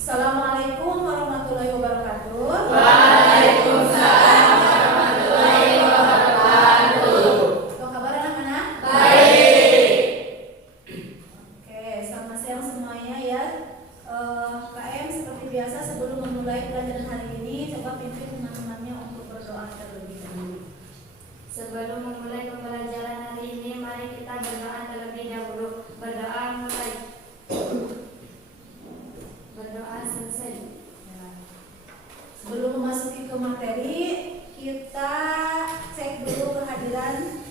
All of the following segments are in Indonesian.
Assalamualaikum warahmatullahi wabarakatuh. Waalaikumsalam warahmatullahi wabarakatuh. Apa kabar anak-anak? Baik. Oke, selamat siang semuanya ya. KM seperti biasa sebelum memulai pelajaran hari ini, coba pimpin teman-temannya untuk berdoa terlebih dahulu. Sebelum memulai pembelajaran hari ini, mari kita berdoa terlebih dahulu. Berdoa mulai. Berdoa selesai. Sebelum memasuki ke materi, kita cek dulu kehadiran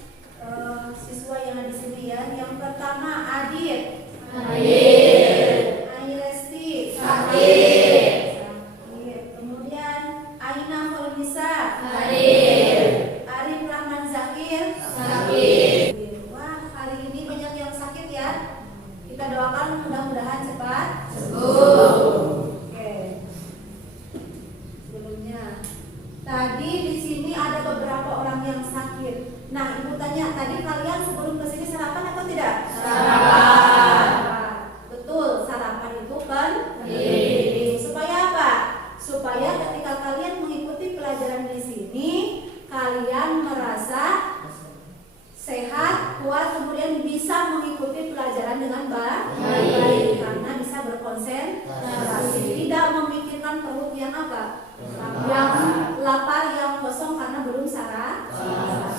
siswa yang ada di sini ya. Yang pertama Adit. Hadir. Airesti. Hadir. Sakit. Kemudian Aina Holnisa. Hadir. Arif Rahman Zakir. Sakit. Wah, hari ini banyak yang sakit ya. Kita doakan mudah-mudahan cepat Sembuh. Oke. Sebelumnya, tadi di sini ada beberapa orang yang sakit. Nah, ibu tanya, tadi kalian sebelum ke sini sarapan atau tidak? Sarapan. Betul, sarapan itu Penting. supaya apa? Supaya ketika kalian mengikuti pelajaran di sini, kalian merasa sehat, kuat, kemudian bisa mengikuti pelajaran dengan baik karena bisa berkonsentrasi, tidak memikirkan perut yang apa? Yang lapar, yang kosong karena belum sarapan.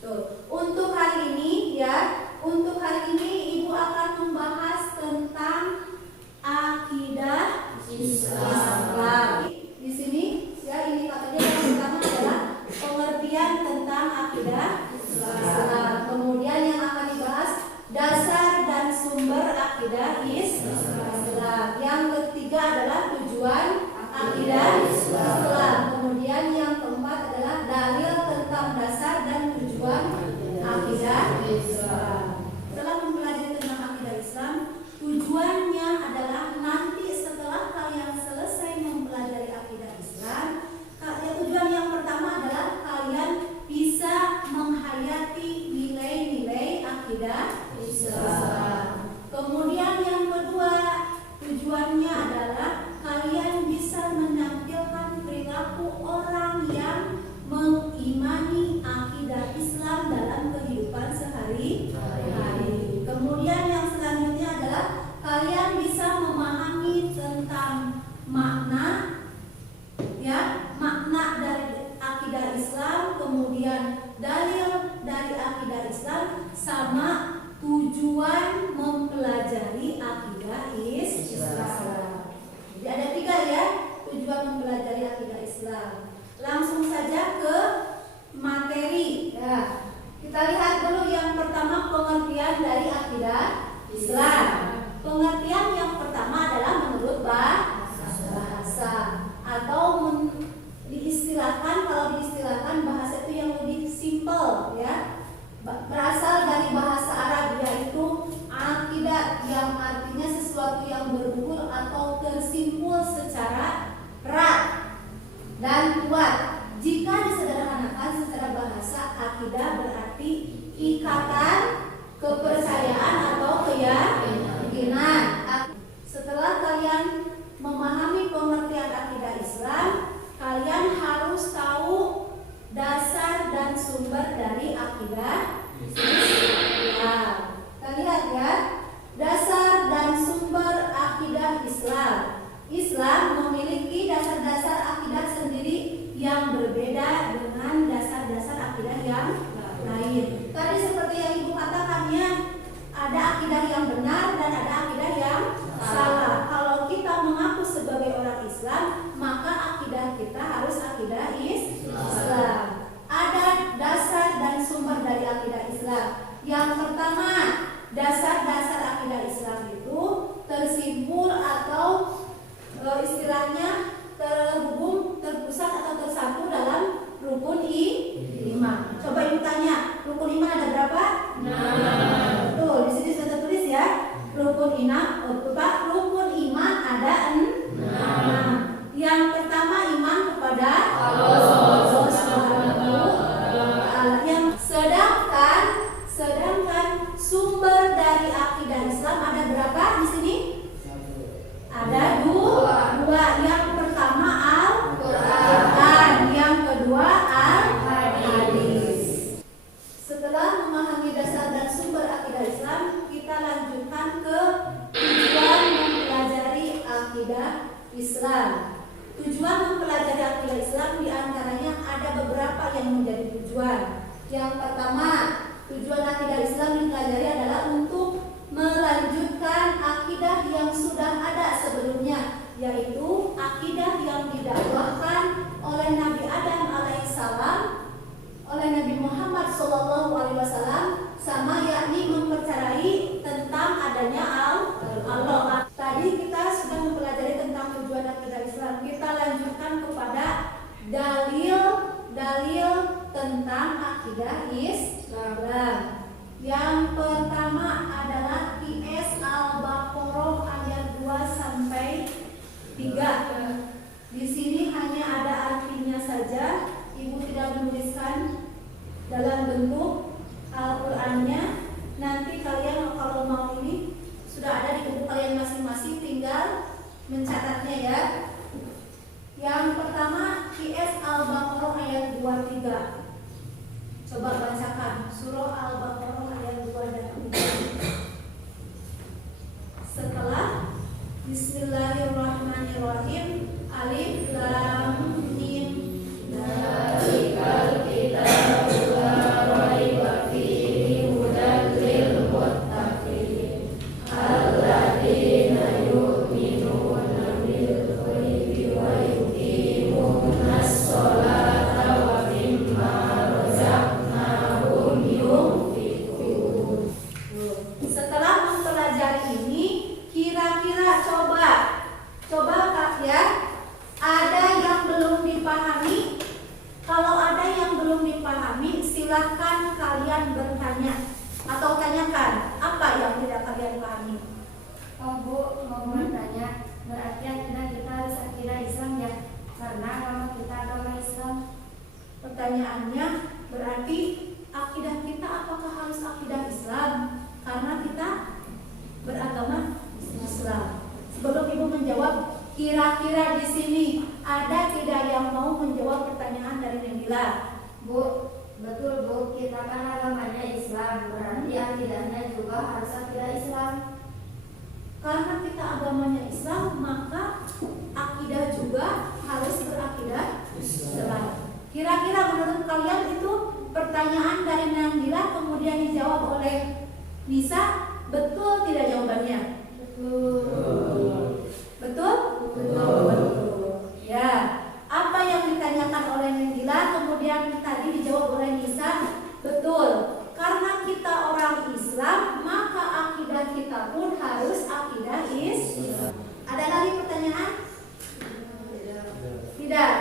Tuh. Untuk hari ini ya, untuk hari ini ibu akan membahas tentang akidah Islam. Di sini ya, ini katanya yang pertama adalah pengertian tentang akidah Islam. Kemudian yang akan dibahas dasar dan sumber akidah Islam. Yang ketiga adalah tujuan akidah Islam. Kemudian yang keempat adalah dalil tentang dasar dan tujuan akidah Islam. Setelah mempelajari tentang akidah Islam, tujuannya adalah nanti setelah kalian selesai mempelajari akidah Islam, tujuan yang pertama adalah kalian bisa menghayati nilai-nilai akidah Islam. Kemudian yang kedua, tujuannya adalah kalian bisa menampilkan perilaku orang yang mengimani akidah Islam dalam kehidupan sehari-hari. Kemudian yang selanjutnya adalah kalian bisa memahami tentang makna dari akidah Islam, kemudian dalil dari akidah Islam, sama tujuan mempelajari akidah Islam. Jadi ada 3 ya, tujuan mempelajari akidah Islam. Langsung saja ke materi ya. Kita lihat dulu yang pertama, pengertian dari akidah Islam. Pengertian yang pertama adalah menurut bahasa atau kalau diistilahkan bahasa itu yang lebih simpel ya, berasal dari bahasa Arab, yaitu akidah, yang artinya sesuatu yang bergugur atau tersimpul secara erat dan kuat. Jika disederhanakan secara bahasa, akidah berarti ikatan, kepercayaan atau keyakinan. Setelah kalian memahami pengertian akidah Islam, kalian harus tahu dasar dan sumber dari akidah Islam. Kita lihat ya, dasar dan sumber akidah Islam. Islam memiliki dasar-dasar akidah sendiri yang berbeda dengan dasar-dasar akidah yang lain. Tadi seperti yang ibu katakannya, ada akidah yang benar dan ada akidah yang salah. Kalau kita mengaku sebagai orang Islam, maka akidah kita harus akidah Islam. Ada dasar dan sumber dari akidah Islam. Yang pertama, dasar-dasar akidah Islam itu tersimpul atau istilahnya terhubung, terpusat atau tersatu dalam rukun iman. Coba ibu tanya, rukun iman ada berapa? 6. Tuh, di sini sudah tertulis ya. Rukun iman ada 6. Yang pertama, iman kepada Allah. Sedangkan sumber dari akidah Islam ada berapa di sini? Ada 2. Islam. Tujuan mempelajari akidah Islam diantaranya ada beberapa yang menjadi tujuan. Yang pertama, tujuan akidah Islam dipelajari adalah untuk melanjutkan akidah yang sudah ada sebelumnya, yaitu akidah yang didakwahkan oleh Nabi Adam alaihissalam, oleh Nabi Muhammad SAW, sama yakni mempercayai tentang adanya Allah. Tadi kita sudah mempelajari tentang tujuan akidah Islam. Kita lanjutkan kepada dalil tentang akidah Islam. Yang pertama adalah QS Al-Baqarah ayat 2 sampai 3. Di sini hanya ada artinya saja. Ibu tidak menuliskan dalam bentuk Al-Qur'annya. Nanti kalian kalau mau ini sudah ada di buku kalian masing-masing, tinggal mencatatnya ya. Yang pertama QS Al-Baqarah ayat 23. Coba bacakan surah Al-Baqarah ayat 2 dan 3. Setelah Bismillahirrahmanirrahim, Alif Lam Mim. Dzalikal kitabu la raiba fihi hudan lil muttaqin alladzina yu'minuna bil ghaibi wa yuqimunas sholata wa mimma razaqnahum yunfiqun. Setelah mempelajari ini, kira-kira coba Kak ya, ada yang belum dipahami? Kalau ada yang belum dipahami, silahkan kalian bertanya atau tanyakan apa yang tidak kalian pahami. Oh Bu, mau bertanya, berarti akidah kita harus akidah Islam ya? Karena agama kita agama Islam. Pertanyaannya, berarti akidah kita apakah harus akidah Islam? Karena kita beragama Islam. Sebelum Ibu menjawab, kira-kira di sini ada tidak yang mau menjawab pertanyaan dari Nabila? Bu, betul Bu, kita kan agamanya Islam, berarti akidahnya juga harus akidah Islam. Karena kita agamanya Islam, maka akidah juga harus berakidah Islam. Kira-kira menurut kalian itu pertanyaan dari Nabila kemudian dijawab oleh Nisa, betul tidak jawabannya? Betul. Betul? Betul. Ya. Apa yang ditanyakan oleh Nabila kemudian tadi dijawab oleh Nisa? Betul. Karena kita orang Islam, maka akidah kita pun harus akidah Islam. Ada lagi pertanyaan? Tidak.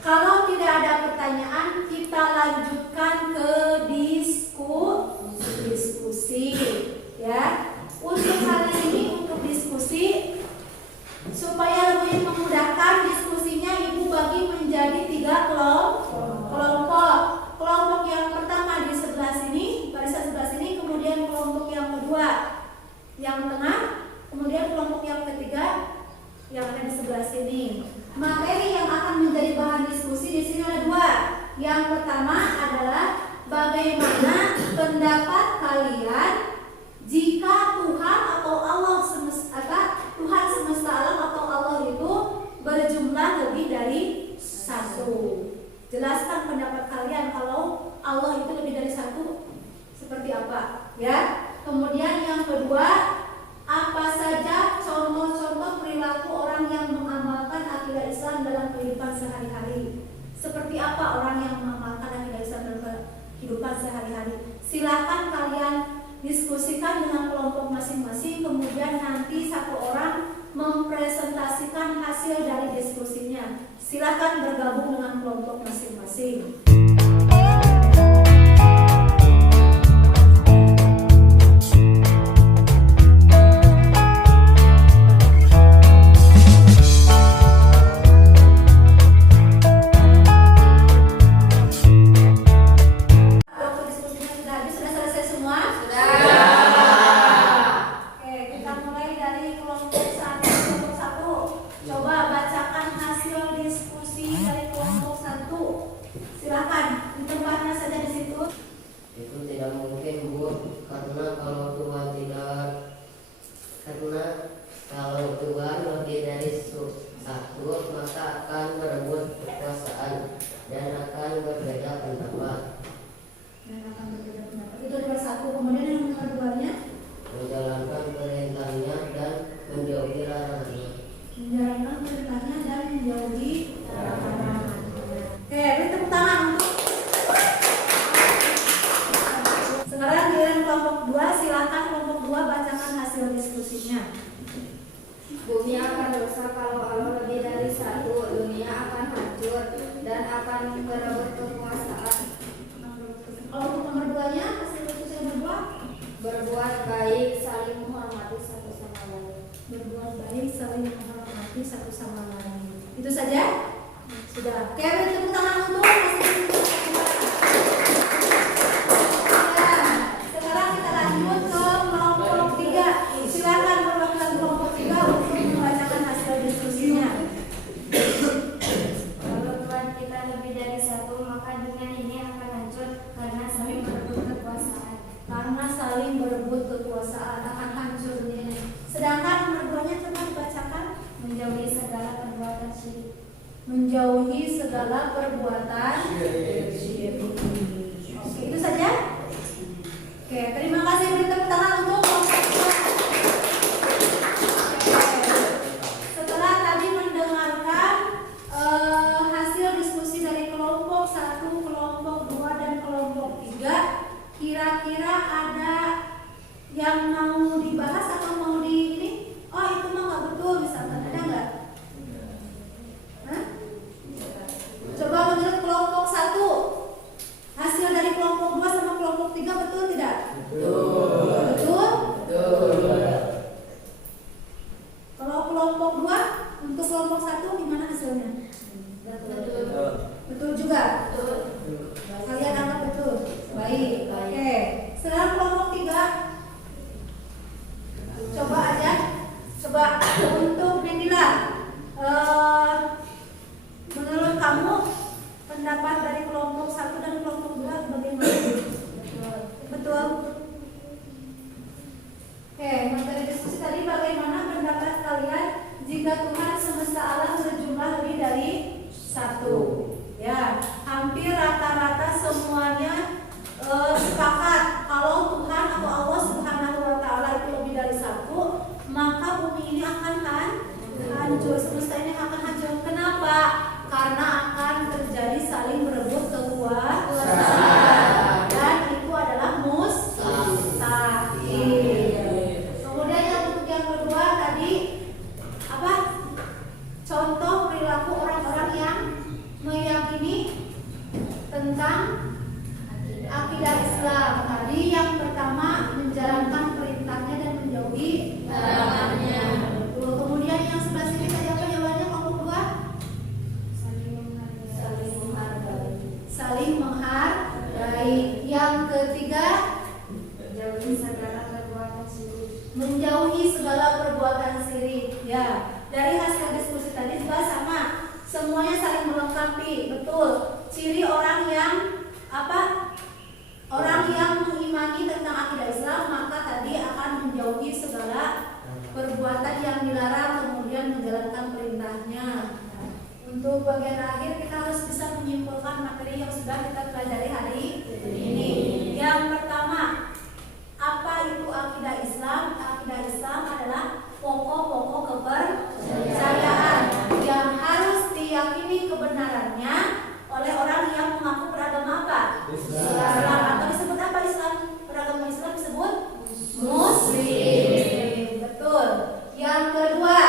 Kalau tidak ada pertanyaan, kita lanjutkan ke diskusi. Ya. Untuk hari ini, untuk diskusi, supaya lebih memudahkan diskusinya, Ibu bagi menjadi 3 kelompok. Kelompok yang pertama di sebelah sini, barisan sebelah sini, kemudian kelompok yang kedua yang tengah, kemudian kelompok yang ketiga yang ada di sebelah sini. Materi yang akan menjadi bahan diskusi di sini ada 2. Yang pertama adalah bagaimana pendapat kalian jika Tuhan atau Tuhan semesta alam atau Allah itu berjumlah lebih dari 1. Jelaskan pendapat kalian kalau Allah itu lebih dari 1 seperti apa, ya. Kemudian yang kedua, apa saja contoh-contoh perilaku orang yang mengamalkan akidah Islam dalam kehidupan sehari-hari? Seperti apa orang yang mengamalkan akidah Islam dalam kehidupan sehari-hari? Silakan kalian diskusikan dengan kelompok masing-masing, kemudian nanti satu orang mempresentasikan hasil dari diskusinya. Silakan bergabung dengan kelompok masing-masing. Silakan menjalankan perintahnya dan menjauhi larangannya. Oke, beri tepuk tangan untuk. Sekarang giliran kelompok 2, silakan kelompok 2 bacakan hasil diskusinya. Bumi akan rusak kalau Allah lebih dari satu, dunia akan hancur dan akan berebut kekuasaan. Kelompok nomor 2-nya hasil diskusi yang kedua, Berbuat baik, saling menghormati satu sama lain. berbuat baik, saling menghormati satu sama lain. Itu saja? Sudah. Oke, beri tepuk tangan untuk hasil diskusi yang kedua. Sekarang kita lanjut ke kelompok 3. Silakan perwakilan kelompok 3 untuk membacakan hasil diskusinya. Kalau Tuhan kita lebih dari satu, maka dunia ini akan hancur karena saling berebut kekuasaan. Karena saling berebut kekuasaan akan hancur dunia. Sedangkan nomor 2-nya coba dibacakan. Menjauhi segala perbuatan syirik. Menjauhi segala perbuatan syirik. Oke, itu saja. Oke, terima kasih. Beri tepuk tangan untuk kelompok 2. Setelah tadi mendengarkan hasil diskusi dari kelompok 1, kelompok 2, dan kelompok 3, kira-kira ada yang mau dibahas atau mau di ini? Oh, itu mah nggak betul misalkan, ada nggak? Hah? Coba menurut kelompok 1, hasil dari kelompok 2 sama kelompok 3 betul tidak? Betul? Kalau kelompok 2, untuk kelompok 1 gimana hasilnya? Betul juga? Kalian anggap betul? Baik, oke. Sekarang kelompok 3, coba aja. Coba untuk Nendila, menurut kamu pendapat dari kelompok 1 dan kelompok 2 bagaimana? Betul? Oke, materi diskusi tadi, bagaimana pendapat kalian jika Tuhan semesta alam berjumlah lebih dari 1? Ya, hampir rata-rata semuanya sepakat kalau Tuhan atau Allah Subhanahu wa Ta'ala itu lebih dari 1, maka bumi ini akan hancur, semesta ini akan hancur. Kenapa? Karena akan terjadi saling berebut kekuasaan, dan itu adalah mustahil. Kemudian yang untuk yang kedua tadi apa? Contoh perilaku orang-orang yang meyakini tentang akidah Islam. Tadi yang pertama menjalankan perintahnya dan menjauhi larangannya. Betul. Kemudian yang sebelah sini tadi apa jawabannya kelompok 2? Saling menghargai. Yang ketiga, Menjauhi segala perbuatan syirik. menjauhi segala perbuatan syirik. Ya, dari hasil diskusi tadi juga sama. Semuanya saling melengkapi. Betul. Ciri orang yang apa? Orang yang mengimani tentang akidah Islam, maka tadi akan menjauhi segala perbuatan yang dilarang, kemudian menjalankan perintahnya. Untuk bagian akhir kita harus bisa menyimpulkan materi yang sudah kita pelajari hari ini. Yang pertama, apa itu akidah Islam? Akidah Islam adalah pokok-pokok kepercayaan yang harus diyakini kebenarannya oleh orang yang mengaku beragama apa? Islam. Atau disebut apa Islam? Beragama Islam disebut Muslim. Betul. Yang kedua,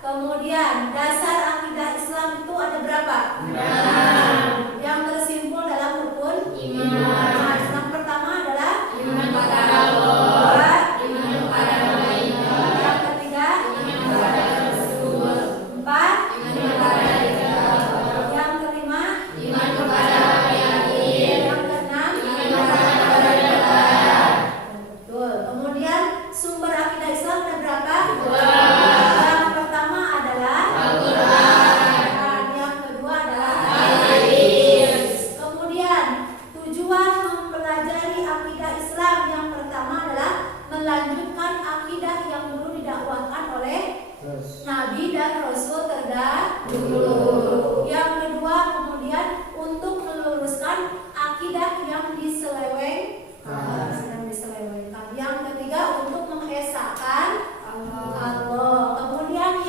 kemudian dasar akidah Islam itu ada berapa? 6. Yang tersimpul dalam rukun iman. Yang pertama adalah iman kepada Allah, iman kepada malaikat. Yang ketiga, iman kepada Rasul. 4, iman kepada kitab. Yang kelima, iman kepada hari akhir. Yang keenam, iman kepada hari depan. Betul. Kemudian sumber akidah Islam ada berapa? 2. Yang pertama adalah Al-Quran. Yang kedua adalah Hadis. Kemudian tujuan mempelajari akidah Islam yang pertama adalah melanjutkan akidah yang dulu didakwahkan oleh Nabi dan Rasul terdahulu. Yang kedua kemudian untuk meluruskan akidah yang diselewengkan. Yang ketiga untuk mengesahkan Allah. Kemudian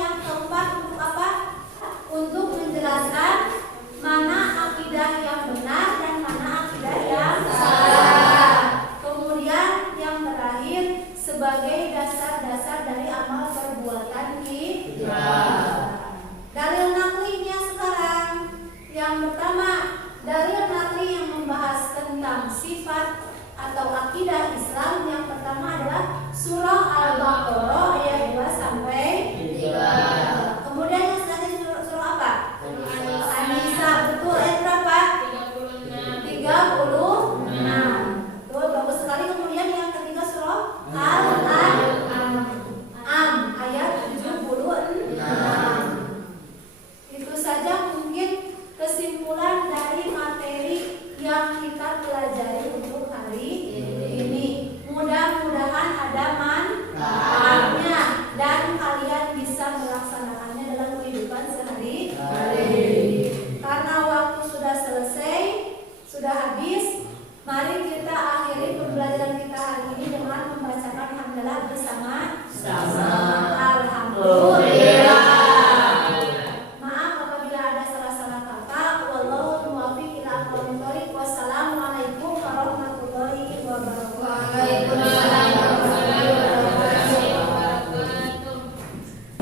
sama